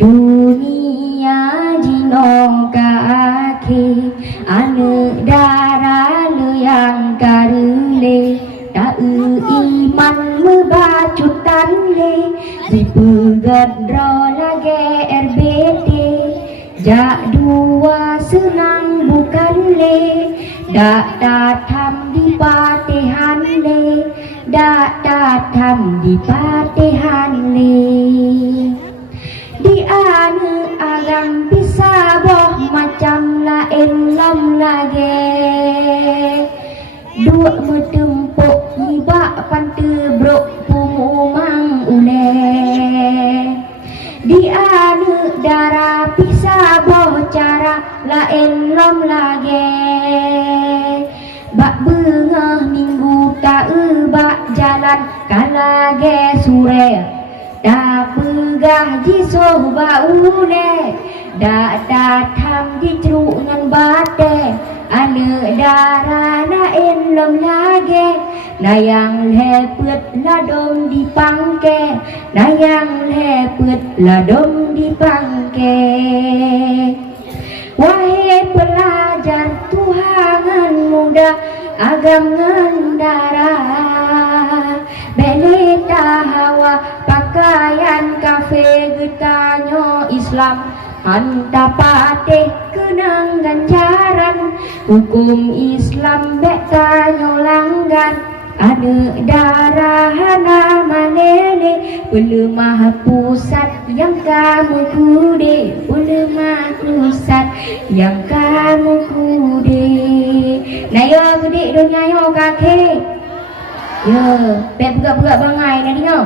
dunia jino kake ane darah yang karule tak iman membacutan le dipegat lagi RBT jak dua senang bukan le dak datam di patihan le dak datam di patihan le di ane agam bisa boh macam lain lam lagi dua metempuk hibak pantu brok pumumang ule di ane darah bisa boh cara lain lam lagi bak bengah minggu tak bak jalan kalage sure dah pegah jisoh baune dah datang di cerungan bate ane darah lain lom lage nayang lepet ladom di pangke nayang lepet ladom di pangke wahai pelajar Tuhan muda agam darah beneta hawa pakaian kafe getanyo Islam hanta pateh kenang ganjaran hukum Islam betanyo langgar ada darah nama nene pelemah pusat yang kamu kude pelemah pusat yang kamu kude nayo kude dunia yo kakek yo pek buka-buka bangai nadi yo